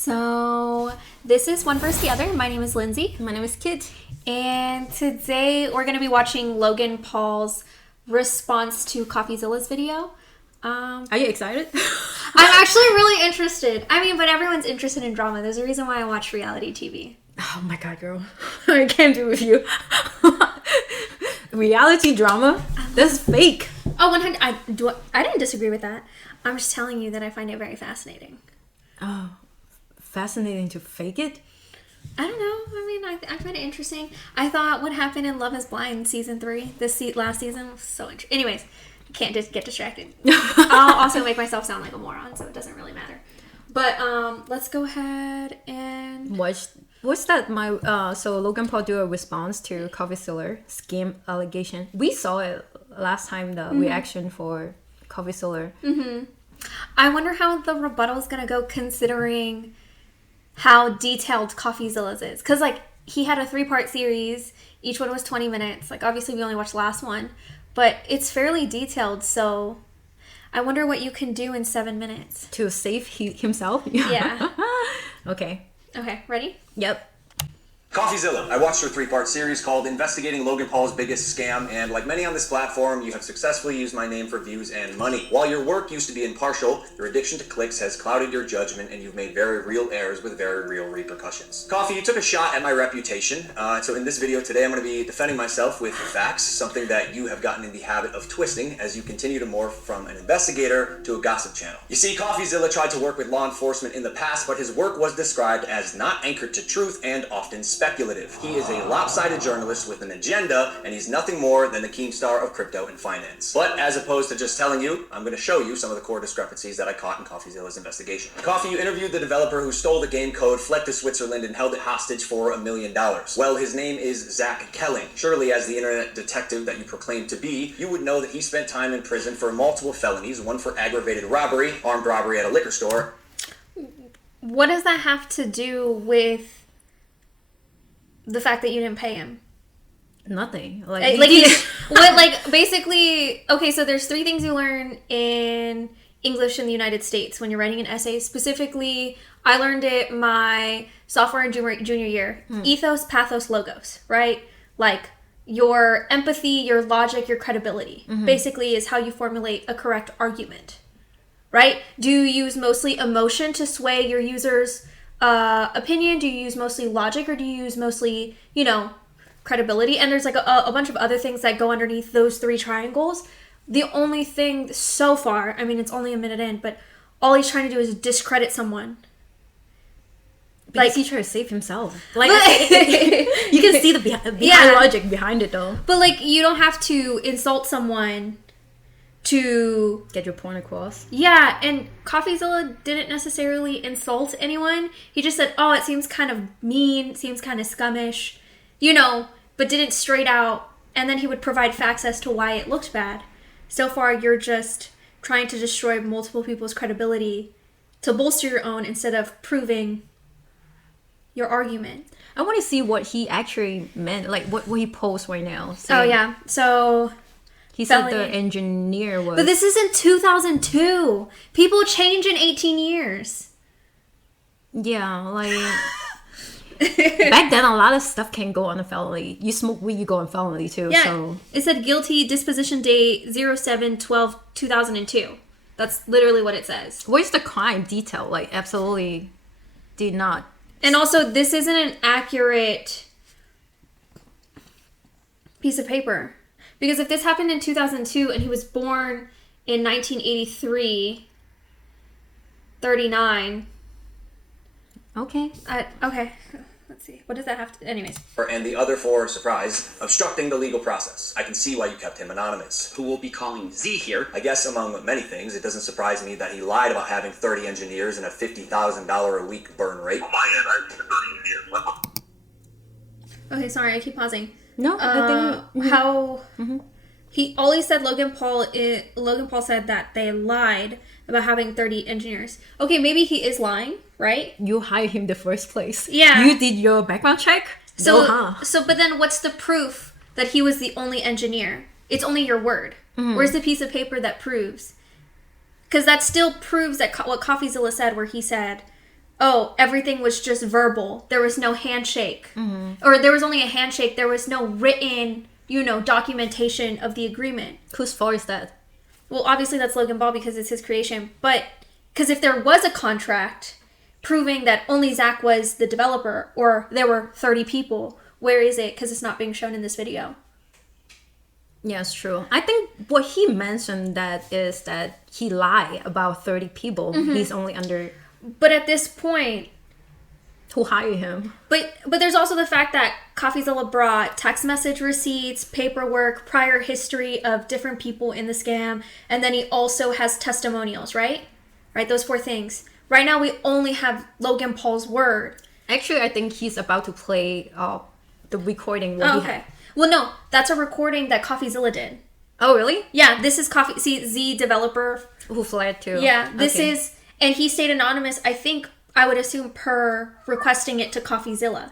So, this is One Versus the Other. My name is Lindsay. My name is Kit. And today we're going to be watching Logan Paul's response to Coffeezilla's video. Are you excited? I'm actually really interested. I mean, but everyone's interested in drama. There's a reason why I watch reality TV. Oh my god, girl. I can't do with you. Reality drama? That's fake. Oh, 100. I didn't disagree with that. I'm just telling you that I find it very fascinating. Oh, fascinating to fake it? I don't know. I mean, I find it interesting. I thought what happened in Love is Blind season 3, last season, was so interesting. Anyways, I can't just get distracted. I'll also make myself sound like a moron, so it doesn't really matter. But let's go ahead and What's that? So Logan Paul do a response to Coffeezilla scam allegation. We saw it last time, the reaction for Coffeezilla. Mm-hmm. I wonder how the rebuttal is gonna go, considering how detailed Coffeezilla's is. Because, like, he had a 3-part series. Each one was 20 minutes. Like, obviously, we only watched the last one. But it's fairly detailed, so I wonder what you can do in 7 minutes. To save himself? Yeah. Okay. Okay, ready? Yep. Coffeezilla. I watched your 3-part series called Investigating Logan Paul's Biggest Scam, and like many on this platform, you have successfully used my name for views and money. While your work used to be impartial, your addiction to clicks has clouded your judgment, and you've made very real errors with very real repercussions. Coffee, you took a shot at my reputation, so in this video today, I'm going to be defending myself with facts, something that you have gotten in the habit of twisting as you continue to morph from an investigator to a gossip channel. You see, Coffeezilla tried to work with law enforcement in the past, but his work was described as not anchored to truth and often speculative. He is a lopsided journalist with an agenda, and he's nothing more than the keen star of crypto and finance. But as opposed to just telling you, I'm going to show you some of the core discrepancies that I caught in Coffeezilla's investigation. Coffee, you interviewed the developer who stole the game code, fled to Switzerland, and held it hostage for $1 million. Well, his name is Zach Kelling. Surely, as the internet detective that you proclaim to be, you would know that he spent time in prison for multiple felonies, one for aggravated robbery, armed robbery at a liquor store. What does that have to do with the fact that you didn't pay him? Nothing. Basically, okay, so there's 3 things you learn in English in the United States when you're writing an essay. Specifically, I learned it my sophomore and junior year. Ethos, pathos, logos, right? Like, your empathy, your logic, your credibility. Basically is how you formulate a correct argument, right? Do you use mostly emotion to sway your user's opinion? Do you use mostly logic, or do you use mostly, credibility? And there's like a bunch of other things that go underneath those 3 triangles. The only thing so far, I mean, it's only a minute in, but all he's trying to do is discredit someone. Because he tried to save himself. Like, you can see the behind logic behind it, though. But, like, you don't have to insult someone to get your point across. Yeah, and Coffeezilla didn't necessarily insult anyone. He just said, oh, it seems kind of mean, seems kind of scummish, but didn't straight out, and then he would provide facts as to why it looked bad. So far, you're just trying to destroy multiple people's credibility to bolster your own instead of proving your argument. I want to see what he actually meant, like what he posed right now. Oh, yeah. So he said the engineer was... But this is in 2002. People change in 18 years. Yeah, like... Back then, a lot of stuff can go on a felony. You smoke weed, you go on felony, too. Yeah, so. It said guilty, disposition date 07/12/2002. That's literally what it says. Where's the crime detail? Like, absolutely did not. And also, this isn't an accurate piece of paper. Because if this happened in 2002 and he was born in 1983, 39. Okay. Okay. Let's see. What does that have to... Anyways. And the other for, surprise, obstructing the legal process. I can see why you kept him anonymous. Who we'll be calling Z here. I guess among many things, it doesn't surprise me that he lied about having 30 engineers and a $50,000 a week burn rate. On my end, I have 30 engineers. Okay, sorry. I keep pausing. No, I think... How... He said Logan Paul said that they lied about having 30 engineers. Okay, maybe he is lying, right? You hired him in the first place. Yeah. You did your background check? But then what's the proof that he was the only engineer? It's only your word. Where's the piece of paper that proves? Because that still proves that what Coffeezilla said, where he said, oh, everything was just verbal. There was no handshake. Or there was only a handshake. There was no written, documentation of the agreement. Whose fault is that? Well, obviously that's Logan Paul because it's his creation. But, because if there was a contract proving that only Zach was the developer, or there were 30 people, where is it? Because it's not being shown in this video. Yeah, it's true. I think what he mentioned that is that he lied about 30 people. He's only under... But at this point... Who hired him? But there's also the fact that Coffeezilla brought text message receipts, paperwork, prior history of different people in the scam, and then he also has testimonials, right? Right, those 4 things. Right now, we only have Logan Paul's word. Actually, I think he's about to play the recording. Okay. Well, no, that's a recording that Coffeezilla did. Oh, really? Yeah, this is Z developer. Who fled too. Yeah, this is... And he stayed anonymous, I would assume, per requesting it to Coffeezilla.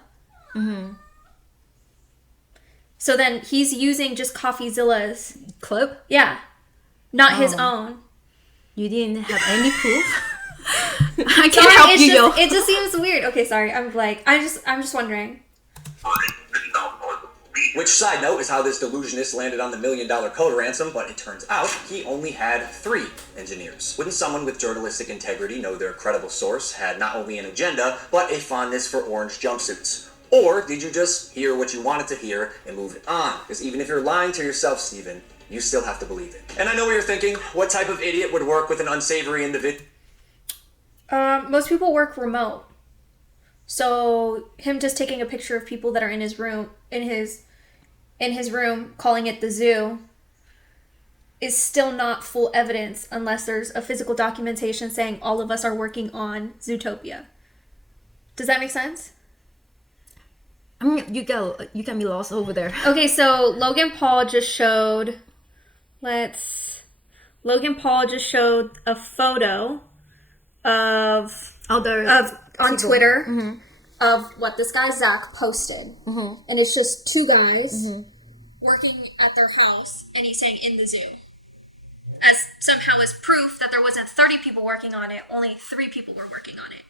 So then he's using just Coffeezilla's... Clip? Yeah. Not his own. You didn't have any proof? I can't help you, yo. It just seems weird. Okay, sorry. I'm just wondering. Which, side note, is how this delusionist landed on the $1 million code ransom, but it turns out he only had 3 engineers. Wouldn't someone with journalistic integrity know their credible source had not only an agenda, but a fondness for orange jumpsuits? Or did you just hear what you wanted to hear and move it on? Because even if you're lying to yourself, Steven, you still have to believe it. And I know what you're thinking. What type of idiot would work with an unsavory individual? Most people work remote. So him just taking a picture of people that are in his room, calling it the zoo, is still not full evidence unless there's a physical documentation saying all of us are working on Zootopia. Does that make sense? I mean, you got me lost over there. Okay, so Logan Paul just showed a photo of on Twitter of what this guy Zach posted, and it's just 2 guys working at their house, and he's saying in the zoo, as proof that there wasn't 30 people working on it, only 3 people were working on it.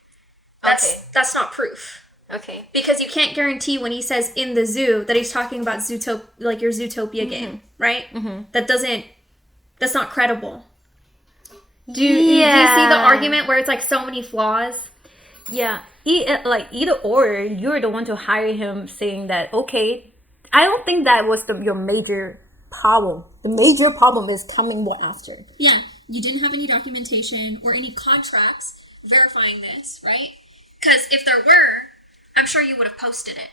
That's not proof. Okay. Because you can't guarantee when he says in the zoo that he's talking about your Zootopia game, right? That's not credible. Do you see the argument where it's like so many flaws? Yeah. Either or, you're the one to hire him saying that, okay, I don't think that was your major problem. The major problem is coming what after. Yeah. You didn't have any documentation or any contracts verifying this, right? Because if there were, I'm sure you would have posted it,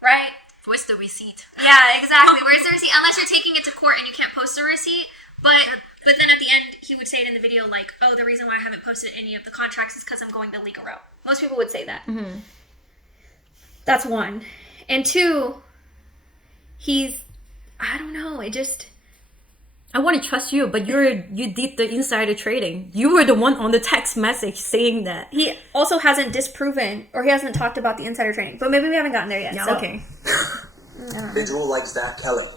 right? Where's the receipt? Yeah, exactly. Where's the receipt? Unless you're taking it to court and you can't post a receipt. But then at the end, he would say it in the video like, oh, the reason why I haven't posted any of the contracts is because I'm going the legal route. Most people would say that. That's 1. And 2, I don't know, I want to trust you, but you did the insider trading. You were the one on the text message saying that. He also hasn't disproven, or he hasn't talked about the insider trading. But maybe we haven't gotten there yet. Yeah, so. okay. Individual like Zach Kelly.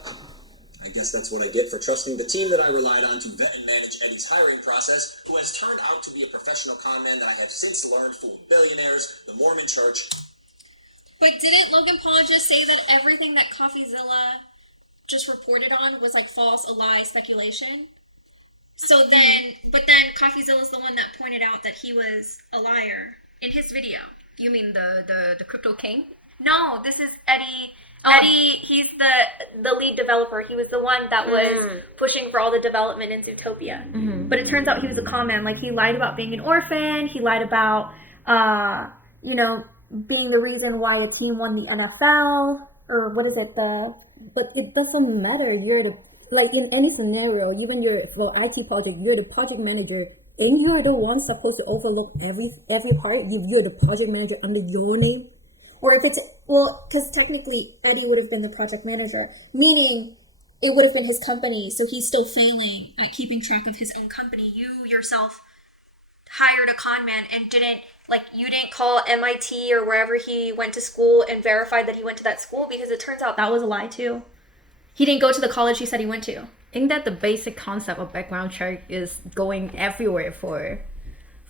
I guess that's what I get for trusting the team that I relied on to vet and manage Eddie's hiring process, who has turned out to be a professional con man that I have since learned fooled billionaires, the Mormon Church. But didn't Logan Paul just say that everything that Coffeezilla just reported on was like false, a lie, speculation? So then Coffeezilla's the one that pointed out that he was a liar in his video. You mean the crypto king? No, this is Eddie. Eddie, he's the lead developer. He was the one that was pushing for all the development in Zootopia. But it turns out he was a con man. Like, he lied about being an orphan. He lied about, being the reason why a team won the NFL. Or what is it? But it doesn't matter. You're in any scenario, even for IT project, you're the project manager. And you're the one supposed to overlook every part. You're the project manager under your name. Or if it's, because technically Eddie would have been the project manager, meaning it would have been his company, so he's still failing at keeping track of his own company. You yourself hired a con man and you didn't call MIT or wherever he went to school and verified that he went to that school, because it turns out that was a lie too. He didn't go to the college he said he went to. I think that the basic concept of background check is going everywhere for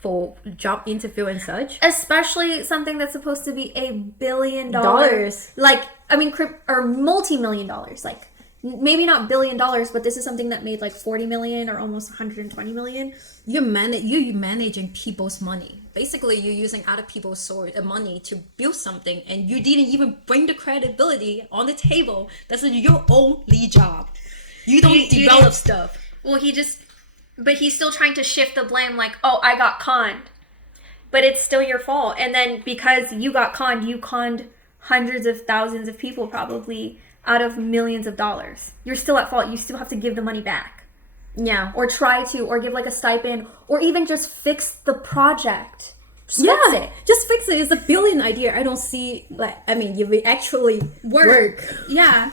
for job interview and such. Especially something that's supposed to be $1 billion. Like, I mean, or multi-million dollars. Like, maybe not $1 billion, but this is something that made like 40 million or almost 120 million. You're managing people's money. Basically, you're using other people's money to build something, and you didn't even bring the credibility on the table. That's your only job. You don't develop stuff. Well, but he's still trying to shift the blame, like, oh, I got conned. But it's still your fault. And then because you got conned, you conned hundreds of thousands of people probably out of millions of dollars. You're still at fault. You still have to give the money back. Yeah. Or try to, or give like a stipend, or even just fix the project. Just fix it. Just fix it. It's a brilliant idea. I don't see, like, I mean, you actually work. Yeah.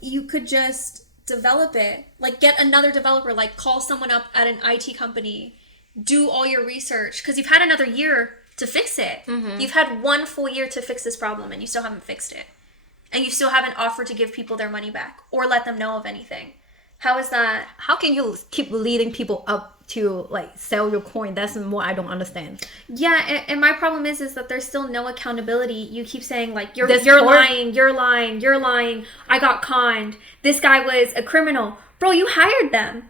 You could just develop it. Like, get another developer. Like, call someone up at an IT company. Do all your research. Because you've had another year to fix it. Mm-hmm. You've had 1 full year to fix this problem, and you still haven't fixed it. And you still haven't offered to give people their money back or let them know of anything. How is that? How can you keep leading people up to like sell your coin? That's what I don't understand. Yeah, and my problem is that there's still no accountability. You keep saying like you're lying. I got conned. This guy was a criminal. Bro, you hired them.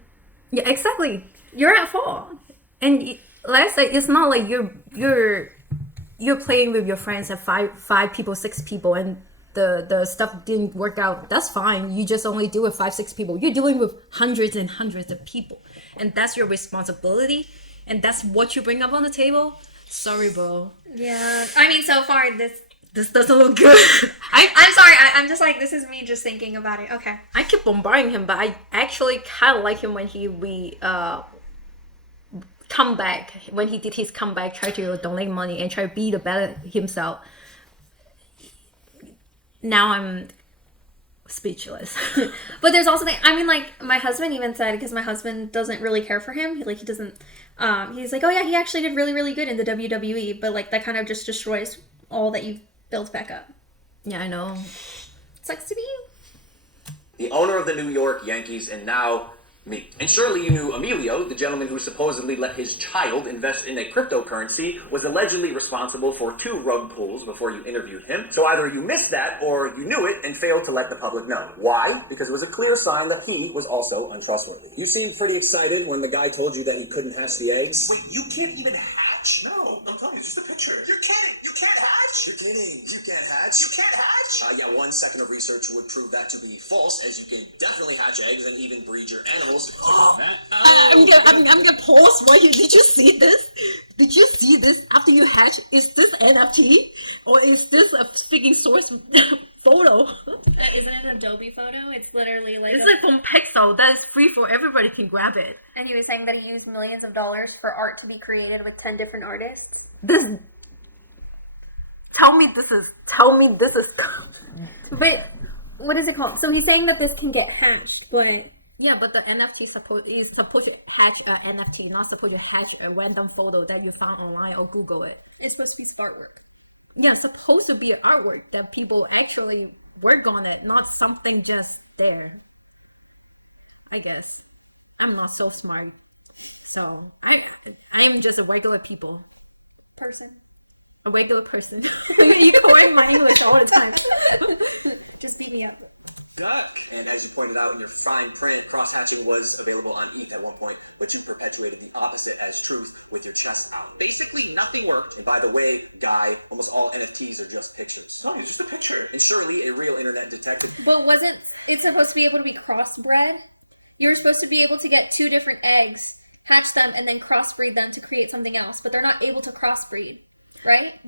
Yeah, exactly. You're at fault. And let's say it's not like you're playing with your friends at five people, 6 people, and the stuff didn't work out. That's fine. You just only deal with 5-6 people. You're dealing with hundreds and hundreds of people, and that's your responsibility, and that's what you bring up on the table. Sorry, bro. Yeah, I mean, so far this doesn't look good. I'm sorry. I'm just like, this is me just thinking about it. Okay. I keep bombarding him, but I actually kind of like him when he come back, when he did his comeback, try to donate money and try to be the better himself. Now I'm speechless. But there's also I mean, like, my husband even said, because my husband doesn't really care for him, he doesn't, he's like, oh yeah, he actually did really, really good in the WWE, but like that kind of just destroys all that you've built back up. Yeah, I know. Sucks to be you. The owner of the New York Yankees, and now me. And surely you knew Emilio, the gentleman who supposedly let his child invest in a cryptocurrency, was allegedly responsible for 2 rug pulls before you interviewed him. So either you missed that, or you knew it and failed to let the public know. Why? Because it was a clear sign that he was also untrustworthy. You seemed pretty excited when the guy told you that he couldn't hatch the eggs. Wait, you can't even hatch? No, I'm telling you, it's just a picture. You're kidding! You can't hatch? You're kidding. You can't hatch. You can't hatch? Yeah, 1 second of research would prove that to be false, as you can definitely hatch eggs and even breed your animals. I'm gonna pause. Did you see this? Did you see this after you hatch? Is this NFT or is this a speaking source photo? Isn't it an Adobe photo? It's literally like it's like from Pixel. That is free for everybody can grab it. And he was saying that he used millions of dollars for art to be created with 10 different artists. Tell me this is. But what is it called? So he's saying that this can get hatched, but. Yeah, but the NFT is supposed to hatch a NFT, not supposed to hatch a random photo that you found online or Google it. It's supposed to be some artwork. Yeah, supposed to be an artwork that people actually work on it, not something just there. I guess. I'm not so smart. So, I am just a regular person. A regular person. You correct my English all the time. Just beat me up. Duck. And as you pointed out in your fine print, cross-hatching was available on ETH at one point, but you perpetuated the opposite as truth with your chest out. Basically, nothing worked. And by the way, Guy, almost all NFTs are just pictures. No, it's just a picture. And surely a real internet detective... But wasn't it supposed to be able to be crossbred? You were supposed to be able to get 2 different eggs, hatch them, and then crossbreed them to create something else, but they're not able to crossbreed, right?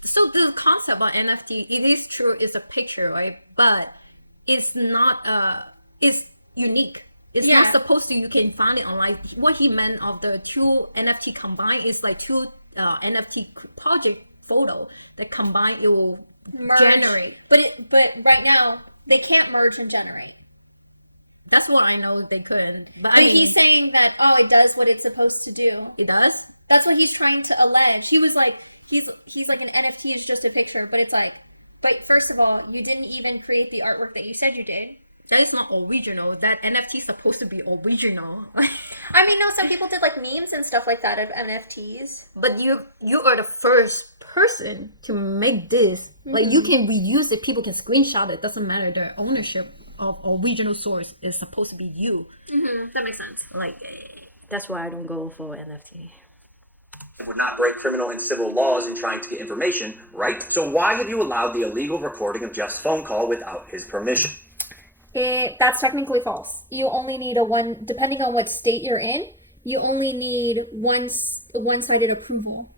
So the concept of NFT, it is true, it's a picture, right? But it's not it's unique. It's not supposed to, you can find it online. What he meant of the 2 NFT combined is like 2 NFT project photo that combined it will generate. But right now they can't merge and generate. That's what I know they couldn't. But I mean, he's saying that it does what it's supposed to do. It does? That's what he's trying to allege. He was like he's like an NFT is just a picture, but it's like, but first of all, you didn't even create the artwork that you said you did. That is not original. That NFT is supposed to be original. I mean, no, some people did like memes and stuff like that of NFTs. But you are the first person to make this. Like, you can reuse it. People can screenshot it. Doesn't matter. The ownership of original source is supposed to be you. That makes sense. Like, that's why I don't go for NFT. It would not break criminal and civil laws in trying to get information, right? So why have you allowed the illegal recording of Jeff's phone call without his permission? That's technically false. You only need depending on what state you're in, you only need one-sided approval.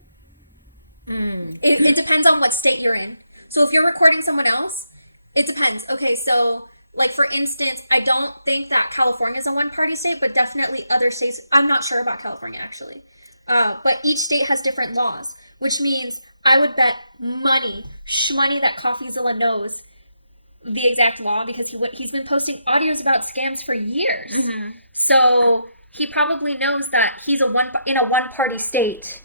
It depends on what state you're in. So if you're recording someone else, it depends. Okay, so like for instance, I don't think that California is a one-party state, but definitely other states. I'm not sure about California actually. But each state has different laws, which means I would bet shmoney that Coffeezilla knows the exact law because he's been posting audios about scams for years. So he probably knows that he's in a one-party state.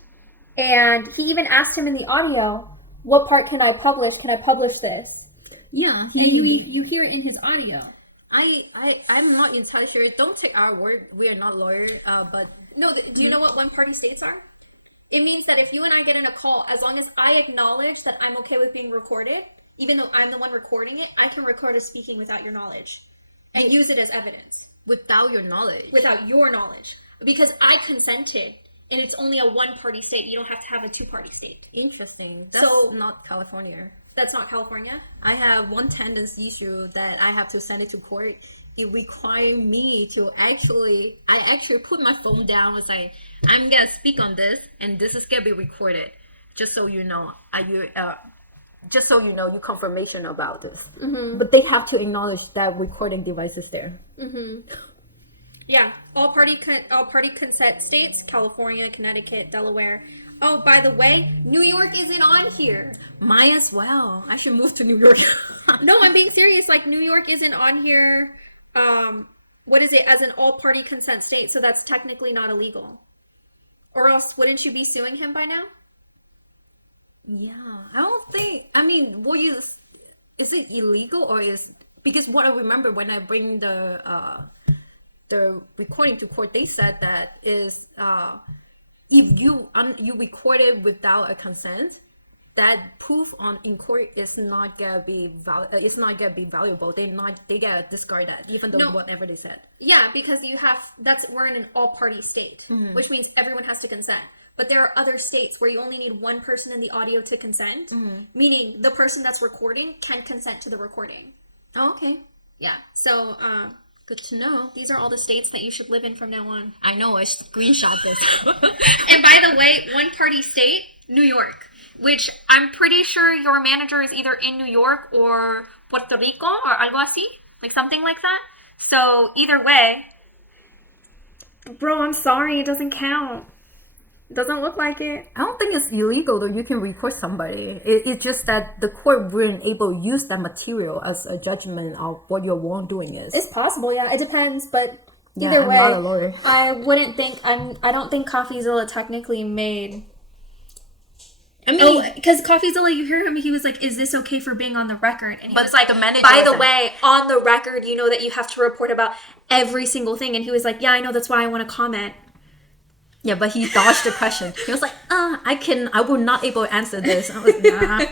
And he even asked him in the audio, what part can I publish? Can I publish this? Yeah. And you hear it in his audio. I'm not entirely sure. Don't take our word. We are not lawyers. But no, do you know what one-party states are? It means that if you and I get in a call, as long as I acknowledge that I'm okay with being recorded, even though I'm the one recording it, I can record us speaking without your knowledge and use it as evidence. Without your knowledge? Without your knowledge. Because I consented, and it's only a one-party state. You don't have to have a two-party state. Interesting. That's not California. That's not California? I have one tendency issue that I have to send it to court. It requires me to I actually put my phone down and say, I'm going to speak on this, and this is going to be recorded. Just so you know, you confirmation about this. But they have to acknowledge that recording device is there. Yeah, all party consent states: California, Connecticut, Delaware. Oh, by the way, New York isn't on here. Might as well. I should move to New York. No, I'm being serious. Like, New York isn't on here. What is it? As an all party consent state, so that's technically not illegal. Or else, wouldn't you be suing him by now? Yeah, I don't think. I mean, is it illegal or because what I remember when I bring the recording to court, they said that is if you recorded without a consent, that proof in court is not gonna be valuable. They gotta discard that, even though whatever they said. Yeah, because we're in an all party state, which means everyone has to consent. But there are other states where you only need one person in the audio to consent, meaning the person that's recording can consent to the recording. Oh, okay. Yeah. So, good to know. These are all the states that you should live in from now on. I know. I screenshot this. And by the way, one party state, New York, which I'm pretty sure your manager is either in New York or Puerto Rico or algo así, like something like that. So either way, bro, I'm sorry, it doesn't count. Doesn't look like it. I don't think it's illegal though. You can record somebody. It's just that the court weren't able to use that material as a judgment of what your wrongdoing is. It's possible, yeah. It depends, but either way, I'm not a lawyer. I don't think Coffeezilla technically made. I mean, because Coffeezilla, you hear him, he was like, "Is this okay for being on the record?" And he was like, the manager "By the way, on the record, you know that you have to report about every single thing." And he was like, "Yeah, I know. That's why I want to comment." Yeah, but he dodged the question. He was like, I will not able to answer this. I was like, nah.